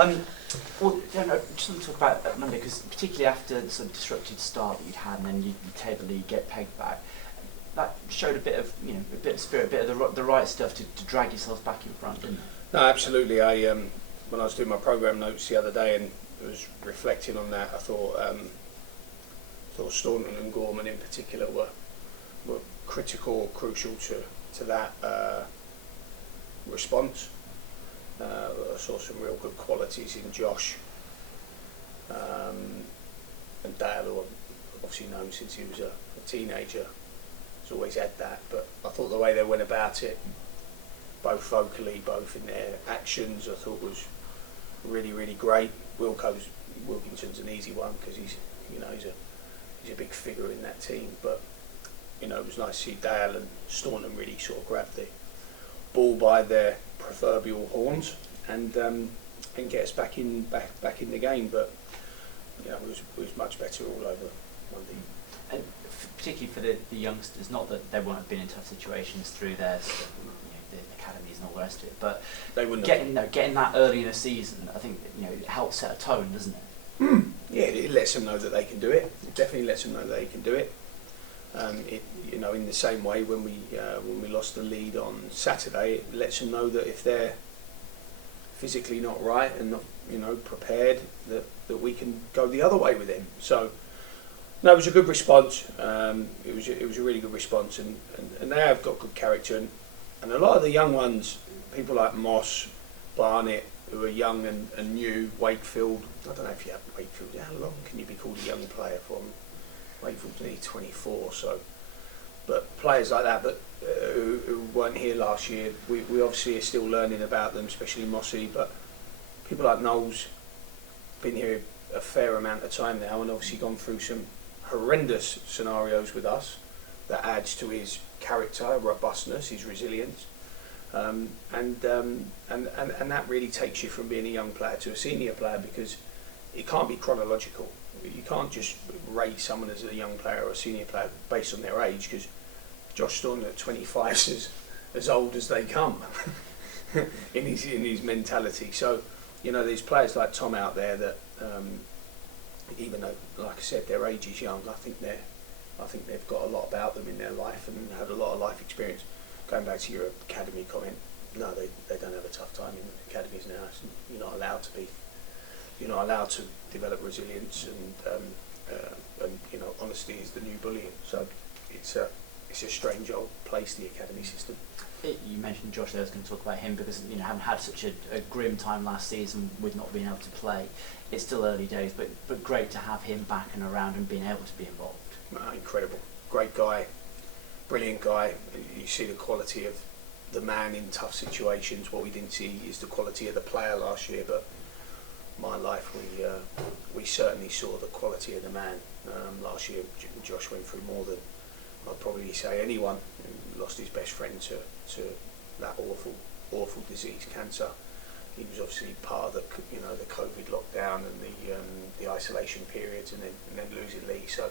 Well, I just want to talk about Monday, because particularly after the sort of disrupted start that you'd had, and then you take the lead, get pegged back, that showed a bit of spirit, a bit of the right stuff to drag yourselves back in front, didn't it? No, absolutely. I when I was doing my programme notes the other day and was reflecting on that, I thought Staunton and Gorman in particular were critical, crucial to that response. I saw some real good qualities in Josh and Dale, who I've obviously known since he was a teenager. He's always had that, but I thought the way they went about it, both vocally, both in their actions, I thought was really, really great. Wilkinson's an easy one because he's a big figure in that team, but it was nice to see Dale and Staunton really sort of grab the ball by their proverbial horns and get us back in the game. But it was much better all over Monday. And particularly for the youngsters, not that they won't have been in tough situations through their the academies and all the rest of it, but they wouldn't getting that early in the season, I think it helps set a tone, doesn't it? Yeah, it lets them know that they can do it. It definitely lets them know that they can do it. In the same way when we lost the lead on Saturday, it lets them know that if they're physically not right and not prepared, that we can go the other way with them. So no, it was a good response. It was a really good response, and they have got good character, and a lot of the young ones, people like Moss, Barnett, who are young and new, Wakefield. I don't know if you have Wakefield. How long can you be called a young player from? Wakefield's nearly 24, so. But players like that, who weren't here last year, we obviously are still learning about them, especially Mossy. But people like Knowles, been here a fair amount of time now, and obviously gone through some horrendous scenarios with us. That adds to his character, robustness, his resilience, and that really takes you from being a young player to a senior player, because it can't be chronological. You can't just rate someone as a young player or a senior player based on their age, because Josh Staunton at 25 is as old as they come in his mentality. So there's players like Tom out there that even though, like I said, their age is young, I think they've got a lot about them in their life and had a lot of life experience. Going back to your academy comment, no, they don't have a tough time in academies now. You're not allowed to be. You're not allowed to develop resilience, and honesty is the new bullying. So it's a strange old place, the academy system. You mentioned Josh there. I was going to talk about him because having had such a grim time last season with not being able to play, it's still early days, but great to have him back and around and being able to be involved. Incredible, great guy, brilliant guy. You see the quality of the man in tough situations. What we didn't see is the quality of the player last year, but my life, we certainly saw the quality of the man. Last year, Josh went through more than I'd probably say anyone. He lost his best friend to that awful disease, cancer. He was obviously part of the COVID lockdown and the isolation periods, and then losing Lee. So,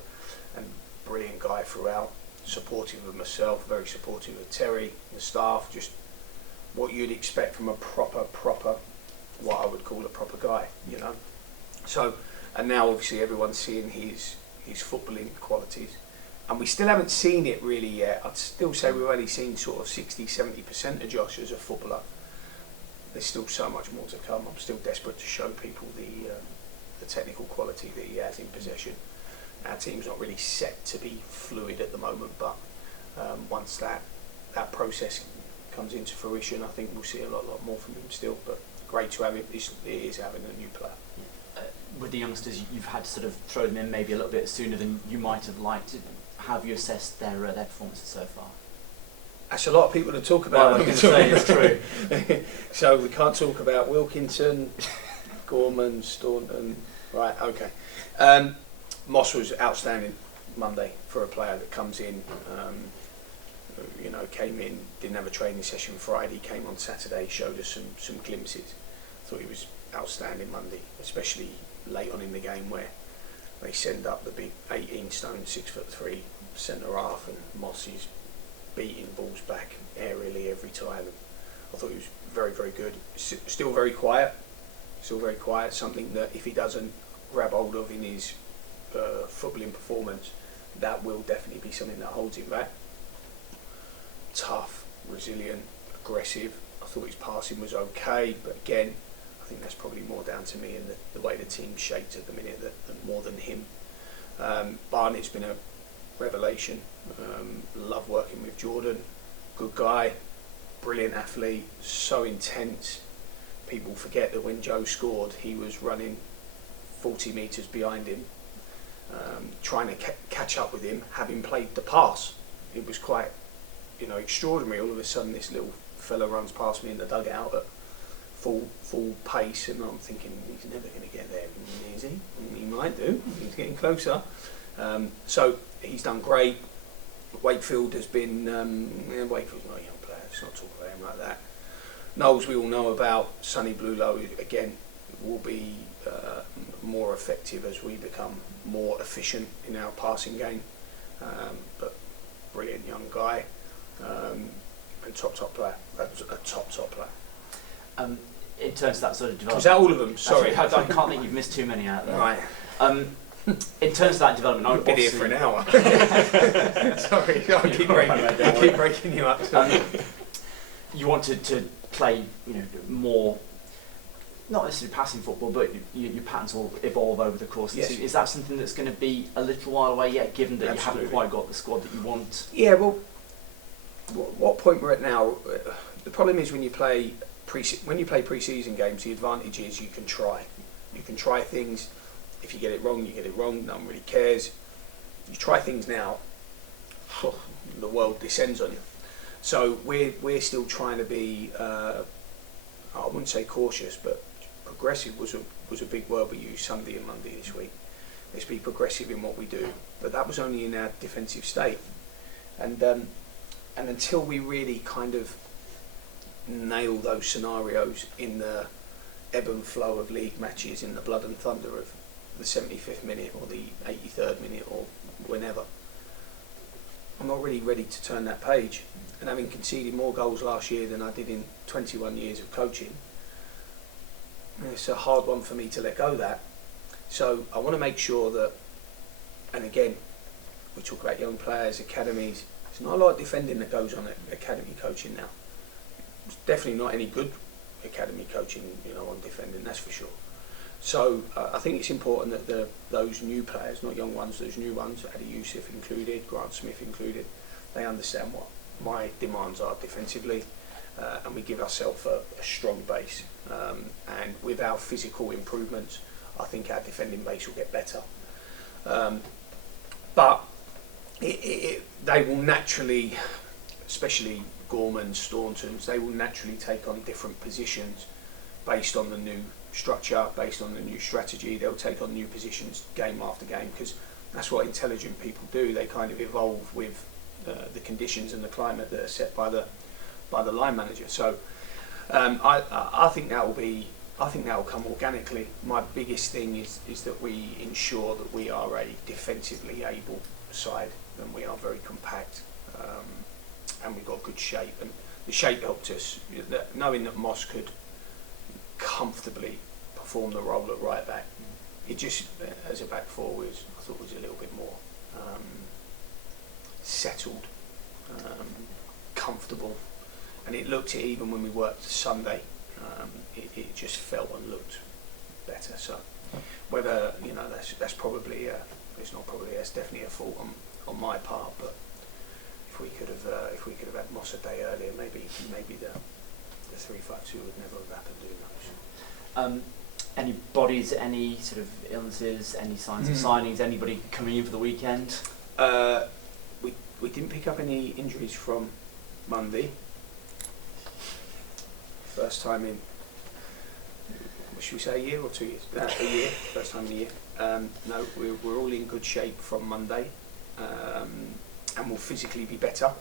and brilliant guy throughout, supportive of myself, very supportive of Terry, the staff, just what you'd expect from a proper, what I would call a proper guy, So, and now obviously everyone's seeing his footballing qualities, and we still haven't seen it really yet. I'd still say we've only seen sort of 60-70% of Josh as a footballer. There's still so much more to come. I'm still desperate to show people the technical quality that he has in possession. Our team's not really set to be fluid at the moment, but once that process comes into fruition, I think we'll see a lot more from him still. But great to have him. It is having a new player. With the youngsters, you've had to sort of throw them in maybe a little bit sooner than you might have liked. How have you assessed their performances so far? That's a lot of people to talk about. Well, I was going to say, it's true. So we can't talk about Wilkinson, Gorman, Staunton. Right, okay. Moss was outstanding Monday for a player that comes in. Came in, didn't have a training session Friday, came on Saturday, showed us some glimpses. Thought he was outstanding Monday, especially late on in the game where they send up the big 18-stone, 6'3" centre half, and Moss is beating balls back aerially every time. I thought he was very, very good. Still very quiet, Still very quiet. Something that if he doesn't grab hold of in his footballing performance, that will definitely be something that holds him back. Tough, resilient, aggressive. I thought his passing was okay, but again, I think that's probably more down to me and the way the team's shaped at the minute more than him. Barnett's been a revelation. Love working with Jordan. Good guy, brilliant athlete, so intense. People forget that when Joe scored, he was running 40 metres behind him, trying to catch up with him, having played the pass. It was quite, extraordinary. All of a sudden, this little fella runs past me in the dugout at full pace, and I'm thinking he's never going to get there, is he? He might do. He's getting closer. So he's done great. Wakefield has been. Wakefield's not a young player. Let's not talk about him like that. Knowles, we all know about. Sonny Blulow again will be more effective as we become more efficient in our passing game. But brilliant young guy, and top player. That's a top player. In terms of that sort of development, was that all of them? Sorry, I can't think you've missed too many out there. Right. In terms of that development, I've been here for an hour. Sorry, I keep breaking you up. You wanted to play, more, not necessarily passing football, but your patterns will evolve over the course of the season. Is that something that's going to be a little while away yet, given that Absolutely. you haven't quite got the squad that you want? Yeah, well, what point we're at now, the problem is when you play pre-season games, the advantage is you can try. You can try things. If you get it wrong, you get it wrong. No one really cares. You try things now, the world descends on you. So we're still trying to be, I wouldn't say cautious, but progressive was a big word we used Sunday and Monday this week. Let's be progressive in what we do. But that was only in our defensive state, and until we really kind of nail those scenarios in the ebb and flow of league matches, in the blood and thunder of the 75th minute or the 83rd minute or whenever, I'm not really ready to turn that page. And having conceded more goals last year than I did in 21 years of coaching, it's a hard one for me to let go of that. So I want to make sure that, and again, we talk about young players, academies, there's not a lot of defending that goes on at academy coaching now. There's definitely not any good academy coaching, on defending, that's for sure. So I think it's important that those new players, not young ones, those new ones, Adi Youssef included, Grant Smith included, they understand what my demands are defensively, and we give ourselves a strong base. And with our physical improvements, I think our defending base will get better. But they will naturally, especially Gorman, Staunton's, they will naturally take on different positions based on the new structure, based on the new strategy. They'll take on new positions game after game, because that's what intelligent people do. They kind of evolve with the conditions and the climate that are set by the line manager. So I think that will come organically. My biggest thing is that we ensure that we are a defensively able side, and we are very compact, and we've got good shape, and the shape helped us, knowing that Moss could comfortably perform the role at right back. It just, as a back four, I thought was a little bit more settled, comfortable, and it looked, even when we worked Sunday, it just felt and looked better. So whether that's probably that's definitely a fault on my part, but if we could have had Moss a day earlier, maybe the 3-5-2 would never have happened. Who knows? Any bodies, any sort of illnesses, any signs of signings, anybody coming in for the weekend? We didn't pick up any injuries from Monday. First time in, should we say a year or 2 years? A year, first time in a year. No, we're all in good shape from Monday, and will physically be better.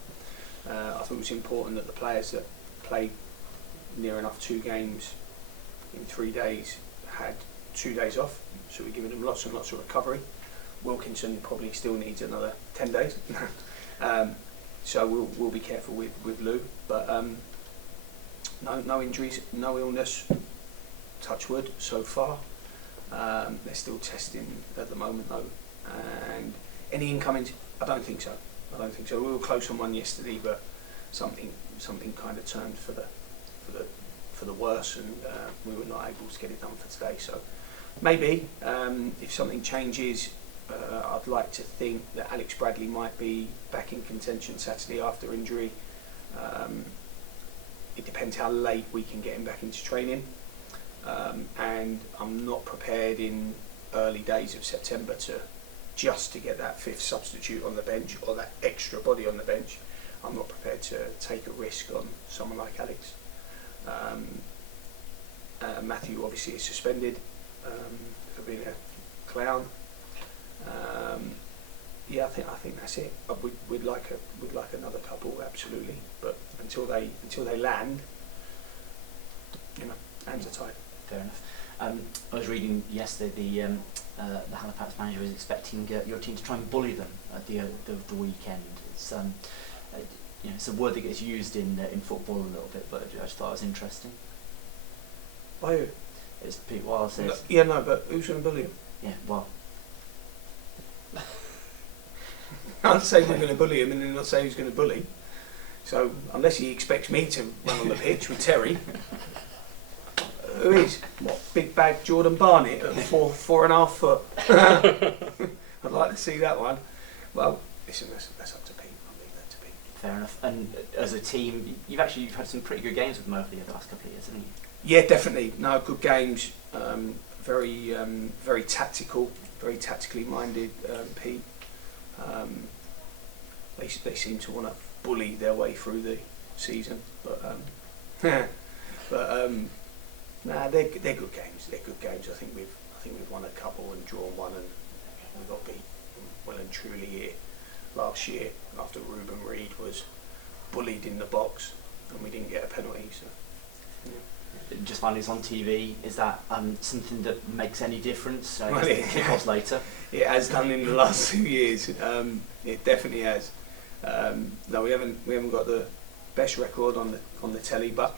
I thought it was important that the players that played near enough 2 games in 3 days had 2 days off, so we're giving them lots and lots of recovery. Wilkinson probably still needs another 10 days. So we'll be careful with Lou, but no injuries, no illness, touch wood, so far. They're still testing at the moment though. And any incomings? I don't think so. We were close on one yesterday, but something kind of turned for the worse, and we were not able to get it done for today. So maybe if something changes, I'd like to think that Alex Bradley might be back in contention Saturday after injury. It depends how late we can get him back into training, and I'm not prepared in early days of September to get that fifth substitute on the bench or that extra body on the bench. I'm not prepared to take a risk on someone like Alex. Matthew obviously is suspended for being a clown. Yeah, I think that's it. We'd like another couple, absolutely. But until they land, hands are tied. Fair enough. I was reading yesterday the Halifax manager was expecting your team to try and bully them at the weekend. It's it's a word that gets used in football a little bit, but I just thought it was interesting. By who? It's Pete Wild says. No, but who's going to bully him? Yeah, well. I'd say we're going to bully him and then not say who's going to bully. So unless he expects me to run on the pitch with Terry, who is? What, big bag Jordan Barnett at 4.5 foot? I'd like to see that one. Well, listen, that's up to Pete. I'll leave that to Pete. Fair enough. And as a team, you've had some pretty good games with Murphy over the last couple of years, haven't you? Yeah, definitely. No, good games. Very tactical, very tactically minded. Pete. They seem to want to bully their way through the season, but nah, they're good games. They're good games. I think we've won a couple and drawn one, and we got beat well and truly here last year after Ruben Reid was bullied in the box and we didn't get a penalty. So. Yeah. Just finding it's on TV, is that something that makes any difference? Well, Kick-offs later. It has done in the last 2 years. It definitely has. No, we haven't got the best record on the telly, but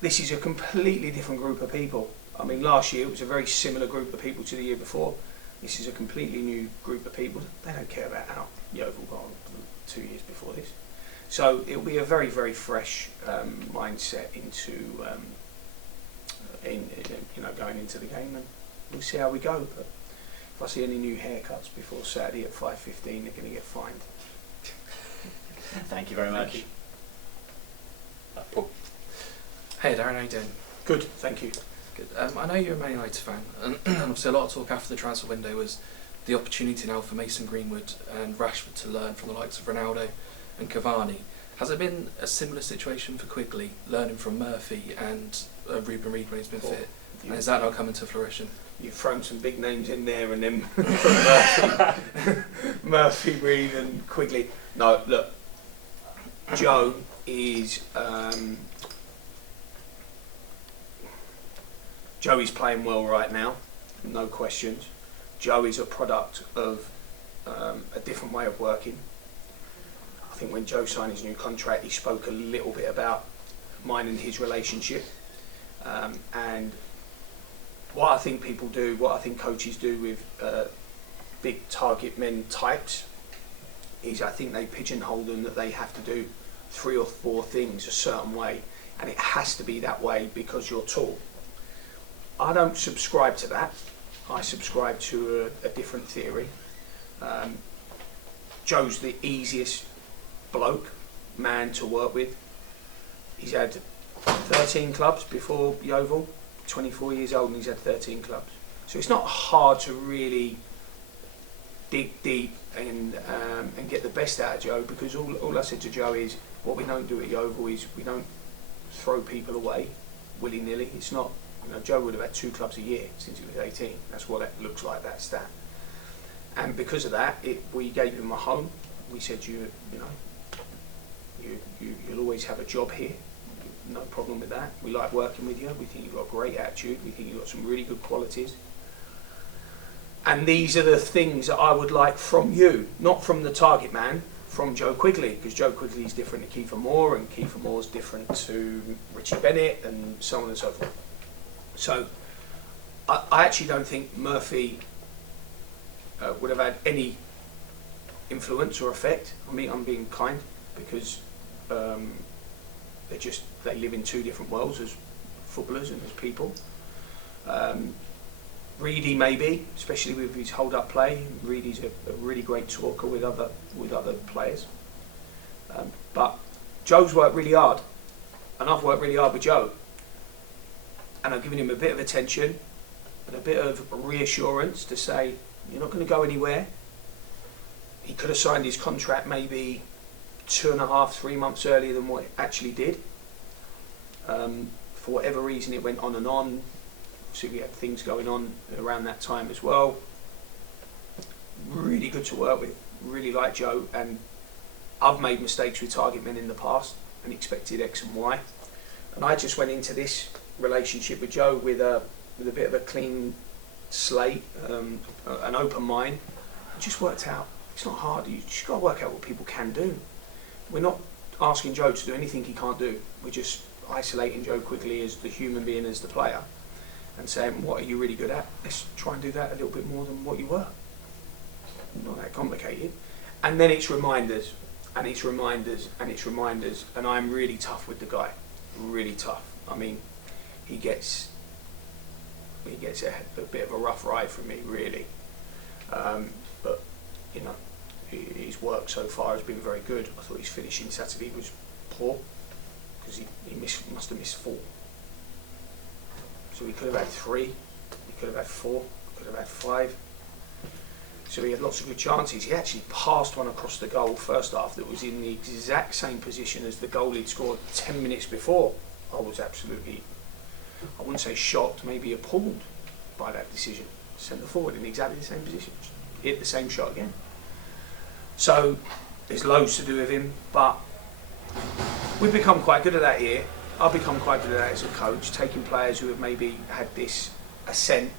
this is a completely different group of people. I mean, last year it was a very similar group of people to the year before. This is a completely new group of people. They don't care about how Yeovil got on 2 years before this. So it'll be a very, very fresh mindset into going into the game, and we'll see how we go. But if I see any new haircuts before Saturday at 5:15, they're going to get fined. Thank you very much. Thank you. Paul. Hey Darren, how you doing? Good, thank you. Good. I know you're a Man United fan, and obviously a lot of talk after the transfer window was the opportunity now for Mason Greenwood and Rashford to learn from the likes of Ronaldo and Cavani. Has it been a similar situation for Quigley, learning from Murphy and Ruben Reid when he's been fit? And is that now coming to fruition? You've thrown some big names in there, and then Murphy, Reid and Quigley. No, look, Joe is playing well right now, no questions. Joe is a product of a different way of working. I think when Joe signed his new contract, he spoke a little bit about mine and his relationship, and what I think people do, what I think coaches do with big target men types, is I think they pigeonhole them that they have to do 3 or 4 things a certain way, and it has to be that way because you're tall. I don't subscribe to that. I subscribe to a different theory. Joe's the easiest man to work with. He's had 13 clubs before Yeovil, 24 years old, and he's had 13 clubs. So it's not hard to really dig deep and get the best out of Joe, because all I said to Joe is, what we don't do at Yeovil is we don't throw people away willy-nilly. It's not, Joe would have had 2 clubs a year since he was 18. That's what it looks like, that stat. And because of that, we gave him a home. We said, you'll always have a job here. No problem with that. We like working with you. We think you've got a great attitude. We think you've got some really good qualities. And these are the things that I would like from you, not from the target man, from Joe Quigley, because Joe Quigley is different to Kiefer Moore, and Kiefer Moore's different to Richie Bennett, and so on and so forth. So I actually don't think Murphy would have had any influence or effect. I mean, I'm being kind, because they live in two different worlds as footballers and as people. Reedy maybe, especially with his hold-up play. Reedy's a really great talker with other players. But Joe's worked really hard, and I've worked really hard with Joe, and I've given him a bit of attention and a bit of reassurance to say, you're not going to go anywhere. He could have signed his contract maybe 2.5, 3 months earlier than what it actually did. For whatever reason, it went on and on. So we had things going on around that time as well. Really good to work with. Really like Joe, and I've made mistakes with target men in the past and expected X and Y. And I just went into this relationship with Joe with a bit of a clean slate, an open mind. It just worked out. It's not hard. You just got to work out what people can do. We're not asking Joe to do anything he can't do. We're just isolating Joe quickly as the human being, as the player, and saying, what are you really good at? Let's try and do that a little bit more than what you were. Not that complicated. And then it's reminders, and it's reminders, and it's reminders. And I'm really tough with the guy. Really tough. I mean, he gets a bit of a rough ride from me, really. But, you know, his work so far has been very good. I thought his finishing Saturday was poor, because he must have missed 4. So he could have had 3, he could have had 4, could have had 5. So he had lots of good chances. He actually passed one across the goal first half that was in the exact same position as the goal he'd scored 10 minutes before. I was absolutely, I wouldn't say shocked, maybe appalled by that decision. Centre forward in exactly the same position, hit the same shot again. So there's loads to do with him, but we've become quite good at that here. I've become quite good at that as a coach, taking players who have maybe had this ascent,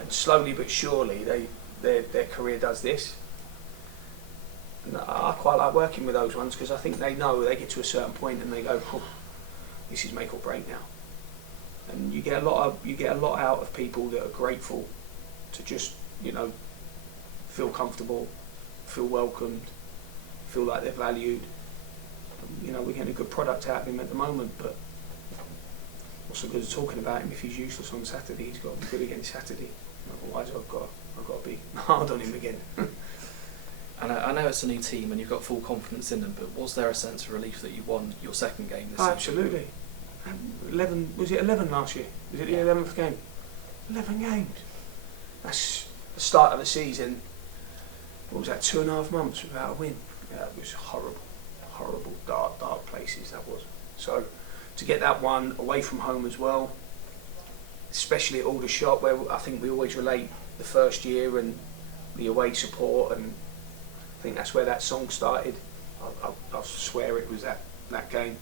and slowly but surely their career does this. And I quite like working with those ones, because I think they know they get to a certain point and they go, oh, this is make or break now. And you get a lot out of people that are grateful to just, you know, feel comfortable, feel welcomed, feel like they're valued. You know, we're getting a good product out of him at the moment, but what's the good of talking about him if he's useless on Saturday? He's got to be good again Saturday. Otherwise, I've got to be hard on him again. And I know it's a new team and you've got full confidence in them, but was there a sense of relief that you won your second game this season? Absolutely. 11, was it 11 last year? Was it the 11th game? 11 games. That's the start of the season. What was that, 2.5 months without a win? Yeah, it was horrible, dark places that was. So to get that one away from home as well, especially at Aldershot, where I think we always relate the first year and the away support, and I think that's where that song started. I swear it was that game.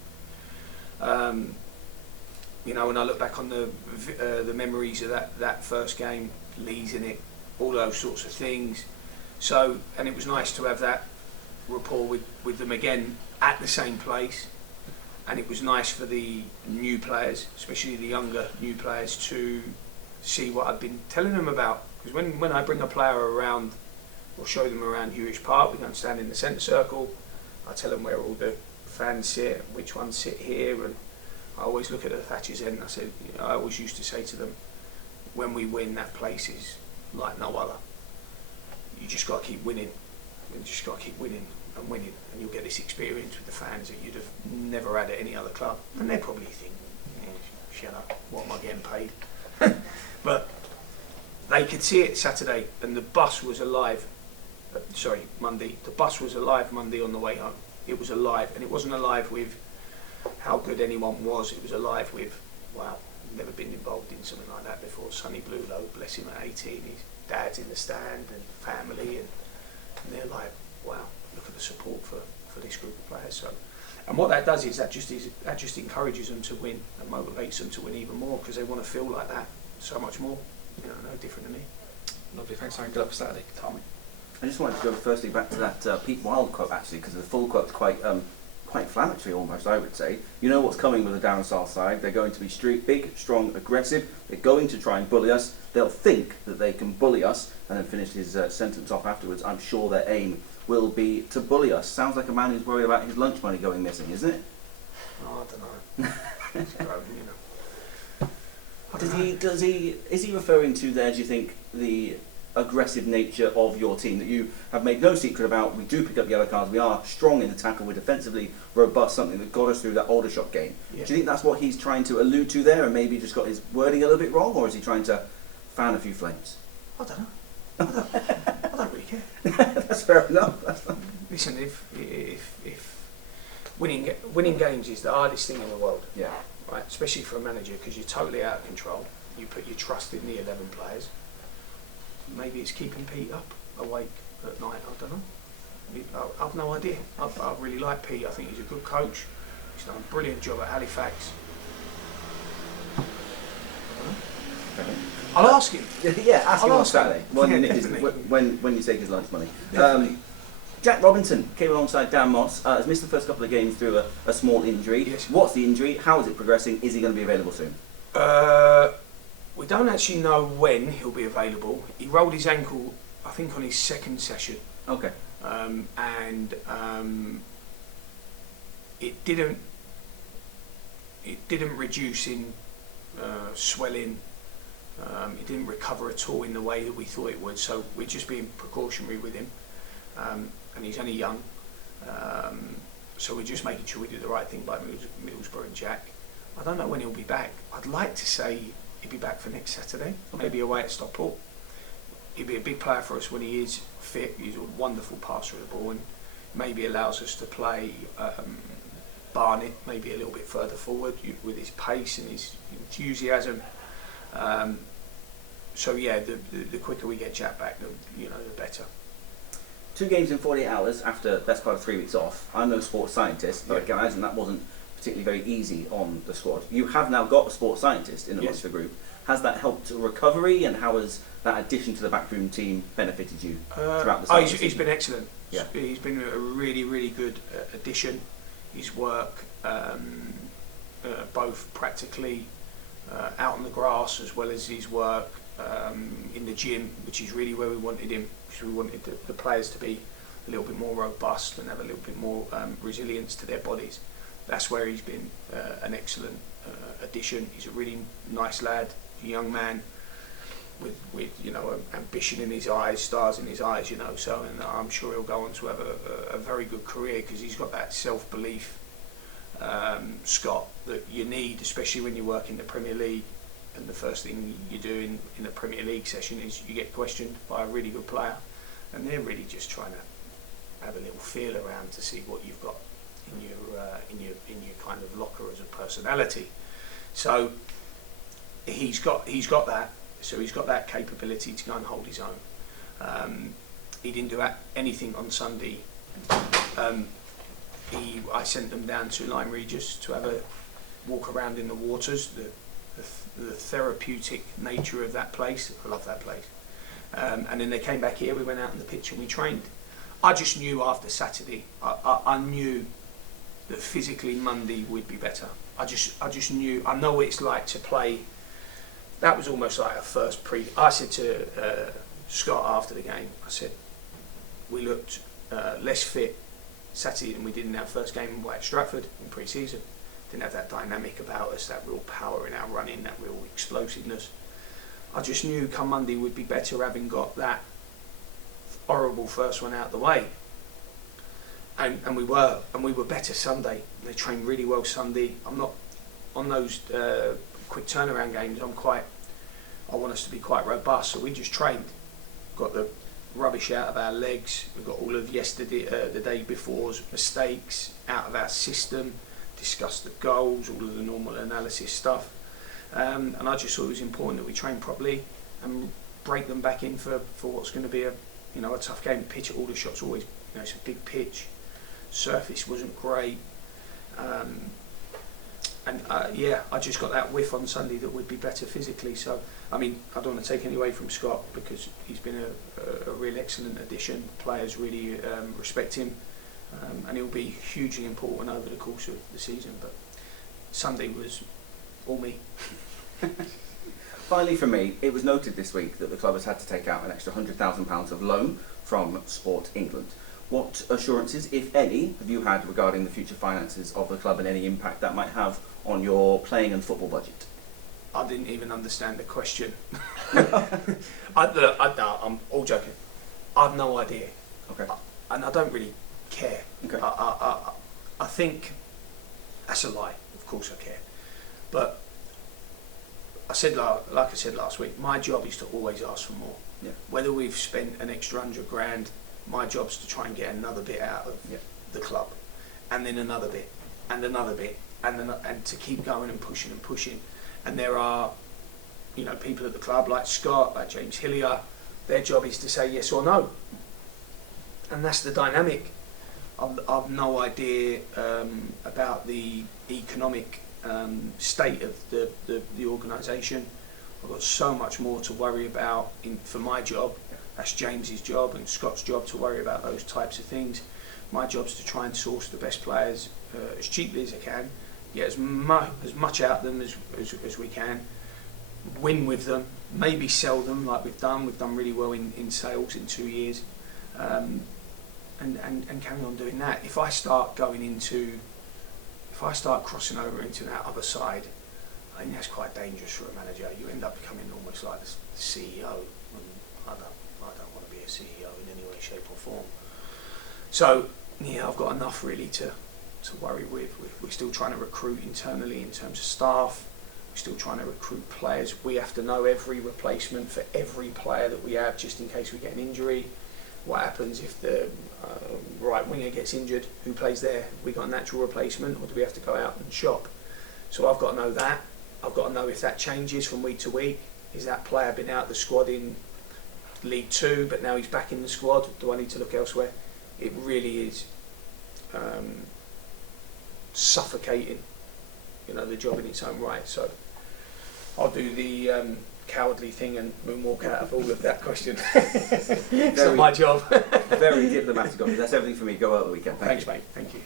You know, when I look back on the memories of that first game, Lee's in it, all those sorts of things. So, and it was nice to have that rapport with them again at the same place, and it was nice for the new players, especially the younger new players, to see what I've been telling them about. Because when I bring a player around or show them around Hewish Park, we don't stand in the centre circle. I tell them where all the fans sit, which ones sit here, and I always look at the Thatcher's End. I always used to say to them, when we win, that place is like no other. You just got to keep winning. You just got to keep winning and winning, and you'll get this experience with the fans that you'd have never had at any other club. And they probably think, shut up, what am I getting paid? But they could see it Saturday, and the bus was alive. Monday. The bus was alive Monday on the way home. It was alive, and it wasn't alive with how good anyone was. It was alive with, wow, never been involved in something like that before. Sonny Bluelow, bless him, at 18, his dad's in the stand and family, and they're like, wow, look at the support for this group of players. So, and what that does is that just encourages them to win and motivates them to win even more, because they want to feel like that so much more. You know, no different to me. Lovely, thanks, Darren. Good luck for Saturday. Tommy. I just wanted to go firstly back to that Pete Wild quote, actually, because the full quote's quite quite inflammatory almost, I would say. You know what's coming with the Darren Sarll side. They're going to be big, strong, aggressive. They're going to try and bully us. They'll think that they can bully us, and then finish his sentence off afterwards. I'm sure their aim will be to bully us. Sounds like a man who's worried about his lunch money going missing, isn't it? Oh, I don't know. It's growing, you know. Is he referring to there, do you think, the aggressive nature of your team that you have made no secret about? We do pick up yellow cards, we are strong in the tackle, we're defensively robust, something that got us through that Aldershot game. Yeah. Do you think that's what he's trying to allude to there, and maybe just got his wording a little bit wrong, or is he trying to fan a few flames? I don't know. I don't really care. That's fair enough. Listen, if winning games is the hardest thing in the world, Yeah. right? Especially for a manager, because you're totally out of control. You put your trust in the 11 players. Maybe it's keeping Pete up, awake at night. I don't know. I've no idea. I really like Pete. I think he's a good coach. He's done a brilliant job at Halifax. I'll ask him. Yeah, ask him I'll on ask Saturday him. when, Yeah, you nick definitely. when you take his lunch money. Definitely. Jack Robinson came alongside Dan Moss, has missed the first couple of games through a small injury. Yes. What's the injury? How is it progressing? Is he going to be available soon? We don't actually know when he'll be available. He rolled his ankle, I think, on his second session. Okay. And it didn't reduce in swelling. It didn't recover at all in the way that we thought it would. So we're just being precautionary with him. And he's only young, so we're just making sure we do the right thing by Middlesbrough and Jack. I don't know when he'll be back. I'd like to say he'll be back for next Saturday, maybe away at Stockport. He'll be a big player for us when he is fit. He's a wonderful passer of the ball, and maybe allows us to play Barnett maybe a little bit further forward with his pace and his enthusiasm. So yeah, the quicker we get Jack back, the better. 2 games in 48 hours after the best part of 3 weeks off. I'm no sports scientist, but I can imagine that wasn't particularly very easy on the squad. You have now got a sports scientist in amongst the group. Has that helped recovery, and how has that addition to the backroom team benefited you throughout the season? He's been excellent. Yeah. He's been a really, really good addition. His work, both practically out on the grass, as well as his work in the gym, which is really where we wanted him, because we wanted the players to be a little bit more robust and have a little bit more resilience to their bodies. That's where he's been an excellent addition. He's a really nice lad, a young man with ambition in his eyes, stars in his eyes, so, and I'm sure he'll go on to have a very good career, because he's got that self-belief, Scott, that you need, especially when you work in the Premier League. And the first thing you do in a Premier League session is you get questioned by a really good player, and they're really just trying to have a little feel around to see what you've got in your kind of locker as a personality. So he's got that. So he's got that capability to go and hold his own. He didn't do anything on Sunday. I sent them down to Lyme Regis to have a walk around in the waters. The therapeutic nature of that place. I love that place. And then they came back here, we went out on the pitch and we trained. I just knew after Saturday, I knew that physically Monday would be better. I just knew, I know what it's like to play. That was almost like a first I said to Scott after the game, I said, we looked less fit Saturday than we did in our first game at Stratford in pre-season. Didn't have that dynamic about us, that real power in our running, that real explosiveness. I just knew come Monday would be better, having got that horrible first one out of the way. And we were better Sunday. They trained really well Sunday. I'm not on those quick turnaround games. I want us to be quite robust. So we just trained, got the rubbish out of our legs. We got all of yesterday, the day before's mistakes out of our system. Discuss the goals, all of the normal analysis stuff, and I just thought it was important that we train properly and break them back in for what's going to be a tough game. Pitch at Aldershot's always, it's a big pitch. Surface wasn't great, I just got that whiff on Sunday that would be better physically. So I mean, I don't want to take any away from Scott, because he's been a real excellent addition. Players really respect him. and it will be hugely important over the course of the season. But Sunday was all me. Finally, for me, it was noted this week that the club has had to take out an extra £100,000 of loan from Sport England. What assurances, if any, have you had regarding the future finances of the club and any impact that might have on your playing and football budget? I didn't even understand the question. I'm all joking. I've no idea. Okay. And I don't really care. Okay. I think that's a lie. Of course I care. But I said, like I said last week, my job is to always ask for more. Yeah. Whether we've spent an extra £100,000, my job's to try and get another bit out of the club, and then another bit, and another bit, and to keep going and pushing and pushing. And there are, people at the club like Scott, like James Hillier. Their job is to say yes or no, and that's the dynamic. I've no idea about the economic state of the organisation. I've got so much more to worry about for my job. That's James's job and Scott's job to worry about those types of things. My job's to try and source the best players as cheaply as I can, get as much out of them as we can, win with them, maybe sell them like we've done. We've done really well in sales in 2 years, and carry on doing that. If I start crossing over into that other side, I think that's quite dangerous for a manager. You end up becoming almost like the CEO, and I don't want to be a CEO in any way, shape or form. So yeah, I've got enough really to worry with. We're still trying to recruit internally in terms of staff. We're still trying to recruit players. We have to know every replacement for every player that we have, just in case we get an injury. What happens if the right winger gets injured? Who plays there? Have we got a natural replacement, or do we have to go out and shop? So I've got to know that. I've got to know if that changes from week to week. Is that player been out the squad in League 2, but now he's back in the squad? Do I need to look elsewhere? It really is suffocating, the job in its own right. So I'll do the cowardly thing and moonwalk out of all of that question. It's not my job. Very diplomatic. That's everything for me. Go out the weekend. Thanks, mate. Thank you.